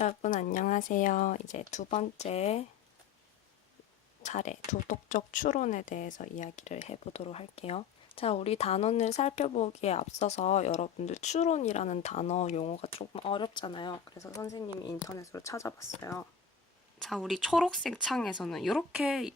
여러분 안녕하세요. 이제 두 번째 차례 도덕적 추론에 대해서 이야기를 해보도록 할게요. 자, 우리 단원을 살펴보기에 앞서서 여러분들 추론이라는 단어 용어가 조금 어렵잖아요. 그래서 선생님이 인터넷으로 찾아봤어요. 자, 우리 초록색 창에서는 이렇게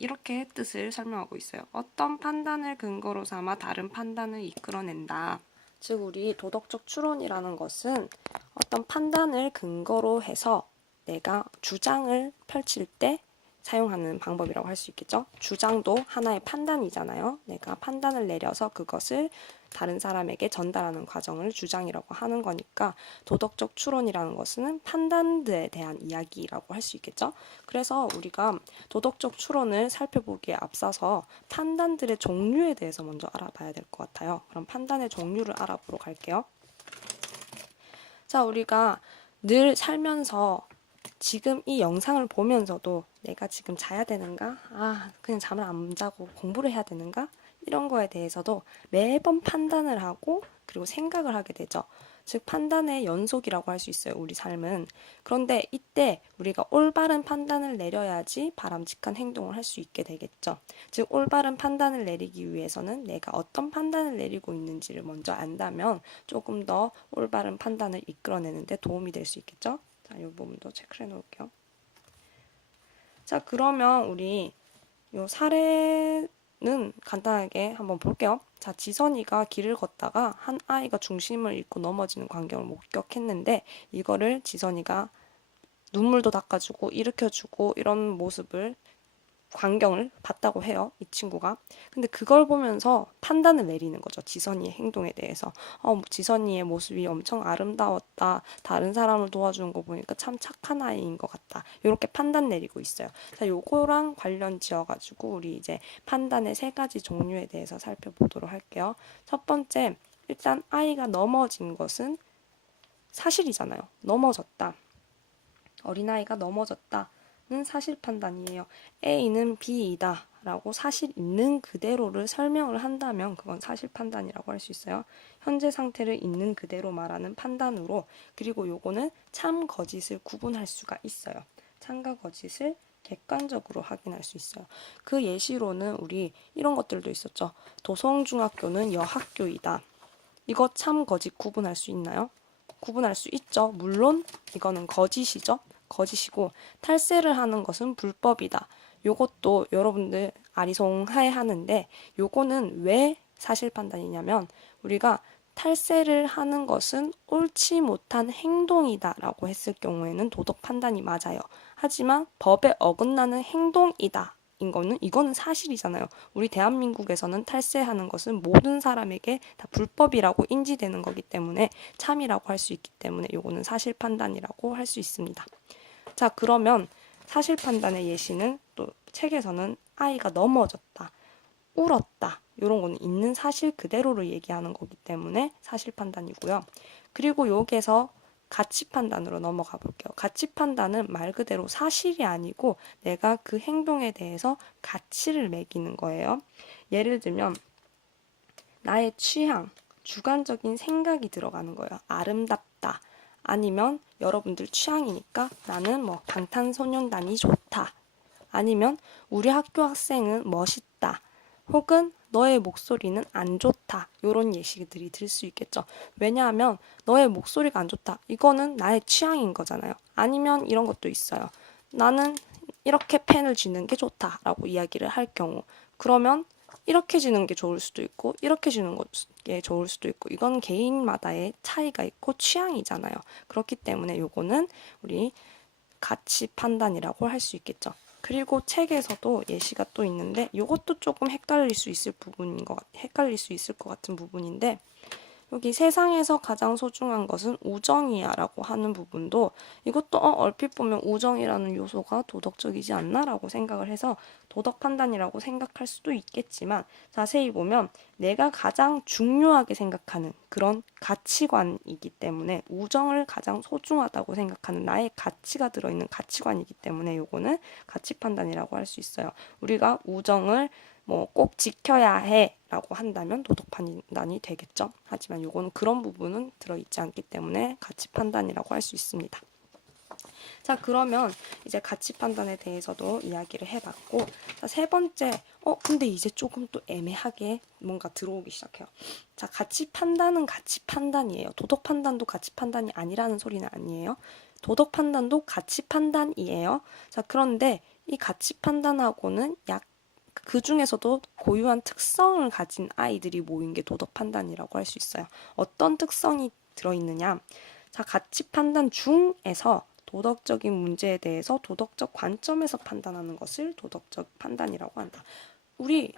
이렇게 뜻을 설명하고 있어요. 어떤 판단을 근거로 삼아 다른 판단을 이끌어낸다. 즉, 우리 도덕적 추론이라는 것은 어떤 판단을 근거로 해서 내가 주장을 펼칠 때 사용하는 방법이라고 할 수 있겠죠. 주장도 하나의 판단이잖아요. 내가 판단을 내려서 그것을 다른 사람에게 전달하는 과정을 주장이라고 하는 거니까 도덕적 추론이라는 것은 판단들에 대한 이야기라고 할 수 있겠죠. 그래서 우리가 도덕적 추론을 살펴보기에 앞서서 판단들의 종류에 대해서 먼저 알아봐야 될 것 같아요. 그럼 판단의 종류를 알아보러 갈게요. 자, 우리가 늘 살면서 지금 이 영상을 보면서도 내가 지금 자야 되는가? 그냥 잠을 안 자고 공부를 해야 되는가? 이런 거에 대해서도 매번 판단을 하고 그리고 생각을 하게 되죠. 즉 판단의 연속이라고 할 수 있어요. 우리 삶은. 그런데 이때 우리가 올바른 판단을 내려야지 바람직한 행동을 할 수 있게 되겠죠. 즉 올바른 판단을 내리기 위해서는 내가 어떤 판단을 내리고 있는지를 먼저 안다면 조금 더 올바른 판단을 이끌어내는 데 도움이 될 수 있겠죠. 자, 이 부분도 체크해 놓을게요. 자, 그러면 우리 이 사례는 간단하게 한번 볼게요. 자, 지선이가 길을 걷다가 한 아이가 중심을 잃고 넘어지는 광경을 목격했는데 이거를 지선이가 눈물도 닦아주고 일으켜주고 이런 모습을 광경을 봤다고 해요. 이 친구가. 근데 그걸 보면서 판단을 내리는 거죠. 지선이의 행동에 대해서. 지선이의 모습이 엄청 아름다웠다. 다른 사람을 도와주는 거 보니까 참 착한 아이인 것 같다. 이렇게 판단 내리고 있어요. 자, 요거랑 관련 지어가지고 우리 이제 판단의 세 가지 종류에 대해서 살펴보도록 할게요. 첫 번째, 일단 아이가 넘어진 것은 사실이잖아요. 넘어졌다. 어린아이가 넘어졌다. 는 사실 판단이에요. A는 B이다 라고 사실 있는 그대로를 설명을 한다면 그건 사실 판단이라고 할 수 있어요. 현재 상태를 있는 그대로 말하는 판단으로, 그리고 요거는 참 거짓을 구분할 수가 있어요. 참과 거짓을 객관적으로 확인할 수 있어요. 그 예시로는 우리 이런 것들도 있었죠. 도성중학교는 여학교이다. 이거 참 거짓 구분할 수 있나요? 구분할 수 있죠. 물론 이거는 거짓이죠. 거짓이고 탈세를 하는 것은 불법이다. 요것도 여러분들 아리송해 하는데 요거는 왜 사실 판단이냐면 우리가 탈세를 하는 것은 옳지 못한 행동이다 라고 했을 경우에는 도덕 판단이 맞아요. 하지만 법에 어긋나는 행동이다. 이거는 사실이잖아요. 우리 대한민국에서는 탈세하는 것은 모든 사람에게 다 불법이라고 인지되는 거기 때문에 참이라고 할 수 있기 때문에 이거는 사실 판단이라고 할 수 있습니다. 자, 그러면 사실 판단의 예시는 또 책에서는 아이가 넘어졌다, 울었다 이런 거는 있는 사실 그대로를 얘기하는 거기 때문에 사실 판단이고요. 그리고 여기에서 가치 판단으로 넘어가 볼게요. 가치 판단은 말 그대로 사실이 아니고 내가 그 행동에 대해서 가치를 매기는 거예요. 예를 들면 나의 취향, 주관적인 생각이 들어가는 거예요. 아름답다. 아니면 여러분들 취향이니까 나는 뭐 방탄소년단이 좋다. 아니면 우리 학교 학생은 멋있다. 혹은 너의 목소리는 안 좋다. 이런 예시들이 들 수 있겠죠. 왜냐하면 너의 목소리가 안 좋다. 이거는 나의 취향인 거잖아요. 아니면 이런 것도 있어요. 나는 이렇게 펜을 쥐는 게 좋다라고 이야기를 할 경우 그러면 이렇게 쥐는 게 좋을 수도 있고 이렇게 쥐는 게 좋을 수도 있고 이건 개인마다의 차이가 있고 취향이잖아요. 그렇기 때문에 요거는 우리 가치 판단이라고 할 수 있겠죠. 그리고 책에서도 예시가 또 있는데 이것도 조금 헷갈릴 수 있을 것 같은 부분인데 여기 세상에서 가장 소중한 것은 우정이야 라고 하는 부분도 이것도 얼핏 보면 우정이라는 요소가 도덕적이지 않나 라고 생각을 해서 도덕 판단이라고 생각할 수도 있겠지만 자세히 보면 내가 가장 중요하게 생각하는 그런 가치관이기 때문에 우정을 가장 소중하다고 생각하는 나의 가치가 들어있는 가치관이기 때문에 요거는 가치 판단이라고 할 수 있어요. 우리가 우정을 뭐 꼭 지켜야 해라고 한다면 도덕 판단이 되겠죠. 하지만 요거는 그런 부분은 들어있지 않기 때문에 가치 판단이라고 할 수 있습니다. 자, 그러면 이제 가치 판단에 대해서도 이야기를 해봤고, 자, 세 번째, 근데 이제 조금 또 애매하게 뭔가 들어오기 시작해요. 자, 가치 판단은 가치 판단이에요. 도덕 판단도 가치 판단이 아니라는 소리는 아니에요. 도덕 판단도 가치 판단이에요. 자, 그런데 이 가치 판단하고는 그 중에서도 고유한 특성을 가진 아이들이 모인 게 도덕 판단이라고 할 수 있어요. 어떤 특성이 들어있느냐? 자, 가치 판단 중에서 도덕적인 문제에 대해서 도덕적 관점에서 판단하는 것을 도덕적 판단이라고 한다. 우리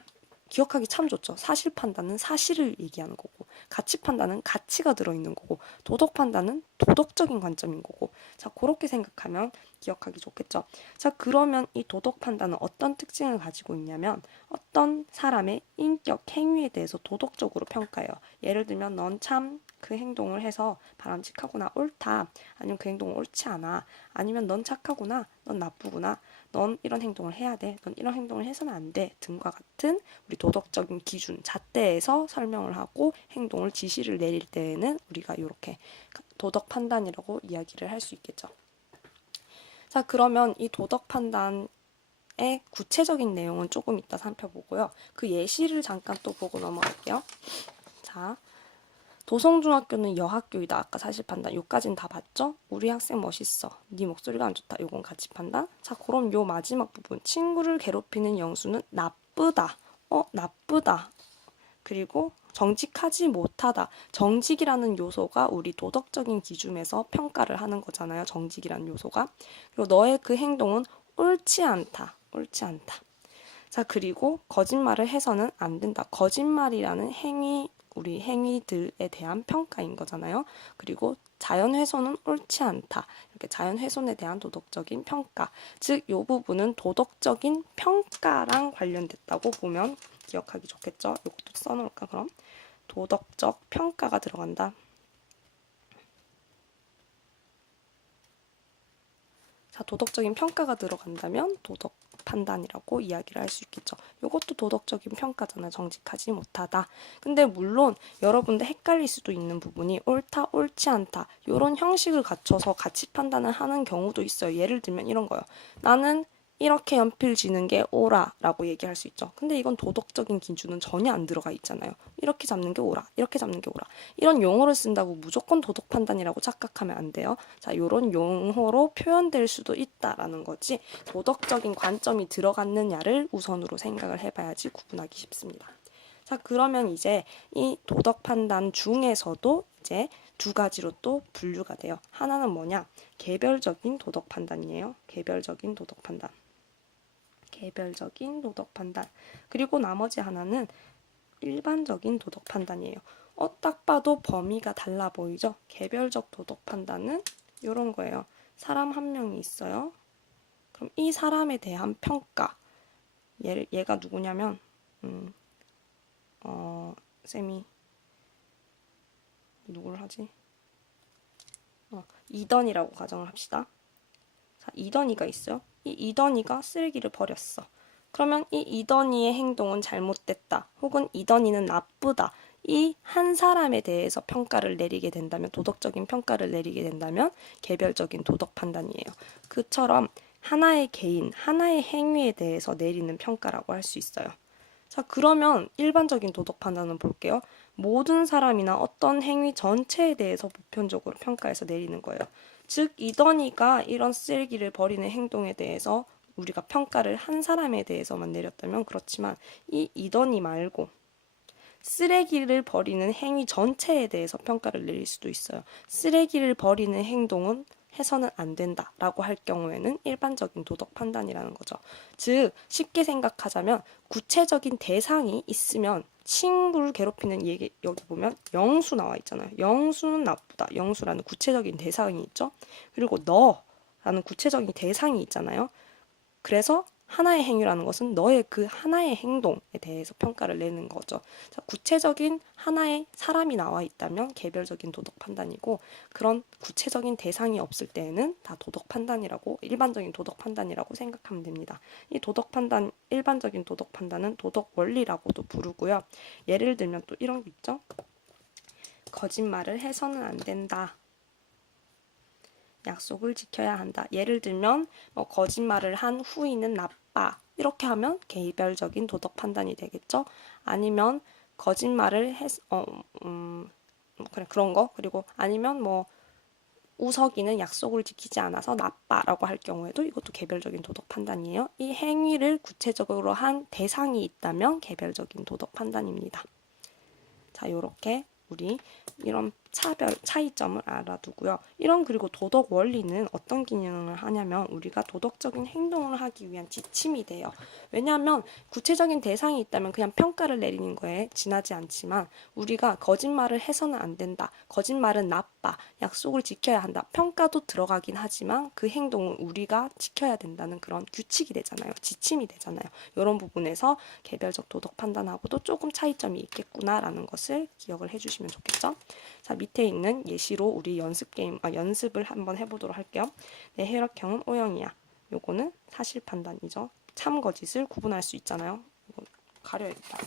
기억하기 참 좋죠. 사실 판단은 사실을 얘기하는 거고, 가치 판단은 가치가 들어있는 거고, 도덕 판단은 도덕적인 관점인 거고. 자, 그렇게 생각하면 기억하기 좋겠죠. 자, 그러면 이 도덕 판단은 어떤 특징을 가지고 있냐면 어떤 사람의 인격, 행위에 대해서 도덕적으로 평가해요. 예를 들면 넌 참 그 행동을 해서 바람직하구나, 옳다. 아니면 그 행동은 옳지 않아. 아니면 넌 착하구나, 넌 나쁘구나. 넌 이런 행동을 해야 돼. 넌 이런 행동을 해서는 안 돼. 등과 같은 우리 도덕적인 기준, 잣대에서 설명을 하고 행동을 지시를 내릴 때에는 우리가 이렇게 도덕 판단이라고 이야기를 할 수 있겠죠. 자, 그러면 이 도덕 판단의 구체적인 내용은 조금 이따 살펴보고요. 그 예시를 잠깐 또 보고 넘어갈게요. 자, 도성중학교는 여학교이다. 아까 사실 판단. 요까진 다 봤죠? 우리 학생 멋있어. 네 목소리가 안 좋다. 요건 가치 판단. 자, 그럼 요 마지막 부분. 친구를 괴롭히는 영수는 나쁘다. 나쁘다. 그리고 정직하지 못하다. 정직이라는 요소가 우리 도덕적인 기준에서 평가를 하는 거잖아요. 정직이라는 요소가. 그리고 너의 그 행동은 옳지 않다. 옳지 않다. 자, 그리고 거짓말을 해서는 안 된다. 거짓말이라는 행위, 우리 행위들에 대한 평가인 거잖아요. 그리고 자연훼손은 옳지 않다. 이렇게 자연훼손에 대한 도덕적인 평가. 즉, 이 부분은 도덕적인 평가랑 관련됐다고 보면 기억하기 좋겠죠. 이것도 써놓을까, 그럼? 도덕적 평가가 들어간다. 자, 도덕적인 평가가 들어간다면 도덕 판단이라고 이야기를 할 수 있겠죠. 이것도 도덕적인 평가잖아요. 정직하지 못하다. 근데 물론 여러분들 헷갈릴 수도 있는 부분이 옳다, 옳지 않다 이런 형식을 갖춰서 가치 판단을 하는 경우도 있어요. 예를 들면 이런 거요. 나는 이렇게 연필 쥐는 게 옳아라고 얘기할 수 있죠. 근데 이건 도덕적인 기준은 전혀 안 들어가 있잖아요. 이렇게 잡는 게 옳아, 이렇게 잡는 게 옳아. 이런 용어를 쓴다고 무조건 도덕 판단이라고 착각하면 안 돼요. 자, 이런 용어로 표현될 수도 있다라는 거지 도덕적인 관점이 들어갔느냐를 우선으로 생각을 해봐야지 구분하기 쉽습니다. 자, 그러면 이제 이 도덕 판단 중에서도 이제 두 가지로 또 분류가 돼요. 하나는 뭐냐? 개별적인 도덕 판단이에요. 개별적인 도덕 판단. 개별적인 도덕 판단. 그리고 나머지 하나는 일반적인 도덕 판단이에요. 딱 봐도 범위가 달라 보이죠? 개별적 도덕 판단은 이런 거예요. 사람 한 명이 있어요. 그럼 이 사람에 대한 평가. 얘가 누구냐면 쌤이 누구를 하지? 이던이라고 가정을 합시다. 자, 이던이가 있어요. 이 이던이가 쓰레기를 버렸어. 그러면 이 이던이의 행동은 잘못됐다. 혹은 이던이는 나쁘다. 이 한 사람에 대해서 평가를 내리게 된다면, 도덕적인 평가를 내리게 된다면 개별적인 도덕 판단이에요. 그처럼 하나의 개인, 하나의 행위에 대해서 내리는 평가라고 할 수 있어요. 자, 그러면 일반적인 도덕 판단은 볼게요. 모든 사람이나 어떤 행위 전체에 대해서 보편적으로 평가해서 내리는 거예요. 즉, 이던이가 이런 쓰레기를 버리는 행동에 대해서 우리가 평가를 한 사람에 대해서만 내렸다면 그렇지만 이 이던이 말고 쓰레기를 버리는 행위 전체에 대해서 평가를 내릴 수도 있어요. 쓰레기를 버리는 행동은 해서는 안 된다라고 할 경우에는 일반적인 도덕 판단이라는 거죠. 즉, 쉽게 생각하자면 구체적인 대상이 있으면 친구를 괴롭히는 얘기, 여기 보면 영수 나와 있잖아요. 영수는 나쁘다. 영수라는 구체적인 대상이 있죠. 그리고 너라는 구체적인 대상이 있잖아요. 그래서 하나의 행위라는 것은 너의 그 하나의 행동에 대해서 평가를 내는 거죠. 자, 구체적인 하나의 사람이 나와 있다면 개별적인 도덕 판단이고, 그런 구체적인 대상이 없을 때에는 다 도덕 판단이라고, 일반적인 도덕 판단이라고 생각하면 됩니다. 이 도덕 판단, 일반적인 도덕 판단은 도덕 원리라고도 부르고요. 예를 들면 또 이런 게 있죠. 거짓말을 해서는 안 된다. 약속을 지켜야 한다. 예를 들면 거짓말을 한 후인은 나빠. 이렇게 하면 개별적인 도덕 판단이 되겠죠. 아니면 거짓말을 그래, 그런 거. 그리고 아니면 우석이는 약속을 지키지 않아서 나빠라고 할 경우에도 이것도 개별적인 도덕 판단이에요. 이 행위를 구체적으로 한 대상이 있다면 개별적인 도덕 판단입니다. 자, 요렇게 우리 이런 차이점을 알아두고요. 이런 그리고 도덕 원리는 어떤 기능을 하냐면 우리가 도덕적인 행동을 하기 위한 지침이 돼요. 왜냐하면 구체적인 대상이 있다면 그냥 평가를 내리는 거에 지나지 않지만 우리가 거짓말을 해서는 안 된다. 거짓말은 나빠. 약속을 지켜야 한다. 평가도 들어가긴 하지만 그 행동은 우리가 지켜야 된다는 그런 규칙이 되잖아요. 지침이 되잖아요. 이런 부분에서 개별적 도덕 판단하고도 조금 차이점이 있겠구나라는 것을 기억을 해주시면 좋겠죠. 자, 밑에 있는 예시로 우리 연습을 한번 해보도록 할게요. 내 혈액형은 O형이야. 요거는 사실 판단이죠. 참 거짓을 구분할 수 있잖아요. 이거 가려야겠다.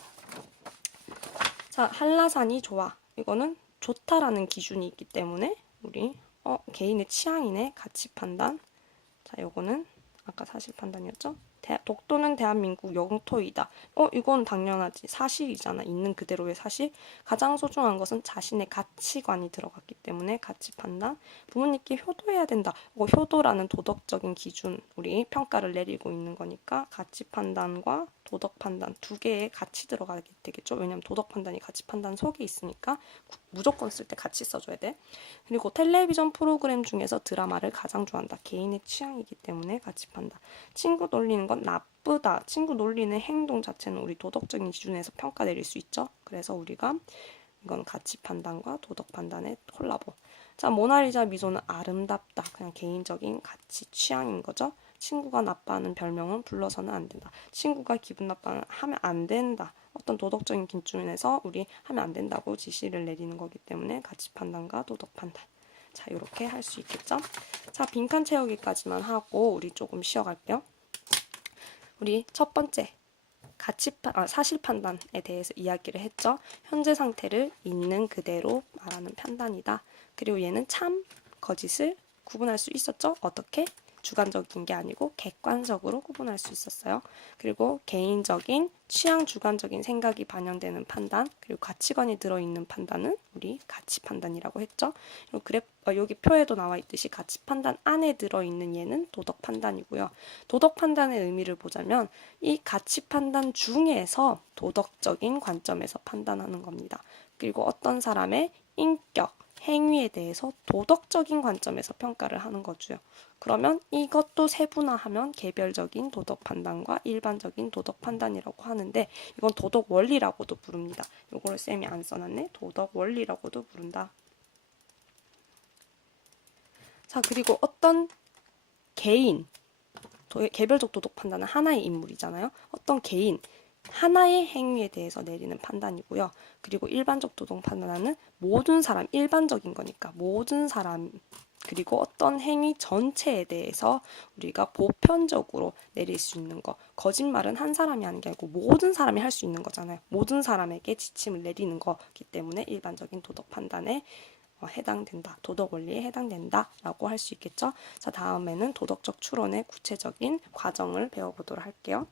자, 한라산이 좋아. 이거는 좋다라는 기준이 있기 때문에 우리 개인의 취향이네. 가치 판단. 자, 요거는 아까 사실 판단이었죠? 독도는 대한민국 영토이다. 이건 당연하지. 사실이잖아. 있는 그대로의 사실. 가장 소중한 것은 자신의 가치관이 들어갔기 때문에 가치 판단. 부모님께 효도해야 된다. 효도라는 도덕적인 기준, 우리 평가를 내리고 있는 거니까 가치 판단과 도덕 판단 두 개의 같이 들어가게 되겠죠. 왜냐하면 도덕 판단이 가치 판단 속에 있으니까 무조건 쓸 때 같이 써줘야 돼. 그리고 텔레비전 프로그램 중에서 드라마를 가장 좋아한다. 개인의 취향이기 때문에 가치 판단. 친구 놀리는 건 나쁘다. 친구 놀리는 행동 자체는 우리 도덕적인 기준에서 평가 내릴 수 있죠. 그래서 우리가 이건 가치 판단과 도덕 판단의 콜라보. 자, 모나리자 미소는 아름답다. 그냥 개인적인 가치 취향인 거죠. 친구가 나빠하는 별명은 불러서는 안 된다. 친구가 기분 나빠하면 안 된다. 어떤 도덕적인 기준에서 우리 하면 안 된다고 지시를 내리는 거기 때문에 가치 판단과 도덕 판단. 자, 이렇게 할 수 있겠죠? 자, 빈칸 채우기까지만 하고 우리 조금 쉬어갈게요. 우리 첫 번째 사실 판단에 대해서 이야기를 했죠. 현재 상태를 있는 그대로 말하는 판단이다. 그리고 얘는 참, 거짓을 구분할 수 있었죠. 어떻게? 주관적인 게 아니고 객관적으로 구분할 수 있었어요. 그리고 개인적인 취향 주관적인 생각이 반영되는 판단, 그리고 가치관이 들어있는 판단은 우리 가치 판단이라고 했죠. 여기 표에도 나와 있듯이 가치 판단 안에 들어있는 얘는 도덕 판단이고요. 도덕 판단의 의미를 보자면 이 가치 판단 중에서 도덕적인 관점에서 판단하는 겁니다. 그리고 어떤 사람의 인격, 행위에 대해서 도덕적인 관점에서 평가를 하는 거죠. 그러면 이것도 세분화하면 개별적인 도덕 판단과 일반적인 도덕 판단이라고 하는데 이건 도덕 원리라고도 부릅니다. 이거를 쌤이 안 써놨네. 도덕 원리라고도 부른다. 자, 그리고 어떤 개인, 개별적 도덕 판단은 하나의 인물이잖아요. 어떤 개인, 하나의 행위에 대해서 내리는 판단이고요. 그리고 일반적 도덕 판단은 모든 사람, 일반적인 거니까 모든 사람, 그리고 어떤 행위 전체에 대해서 우리가 보편적으로 내릴 수 있는 거. 거짓말은 한 사람이 하는 게 아니고 모든 사람이 할 수 있는 거잖아요. 모든 사람에게 지침을 내리는 거기 때문에 일반적인 도덕 판단에 해당된다. 도덕 원리에 해당된다라고 할 수 있겠죠. 자, 다음에는 도덕적 추론의 구체적인 과정을 배워보도록 할게요.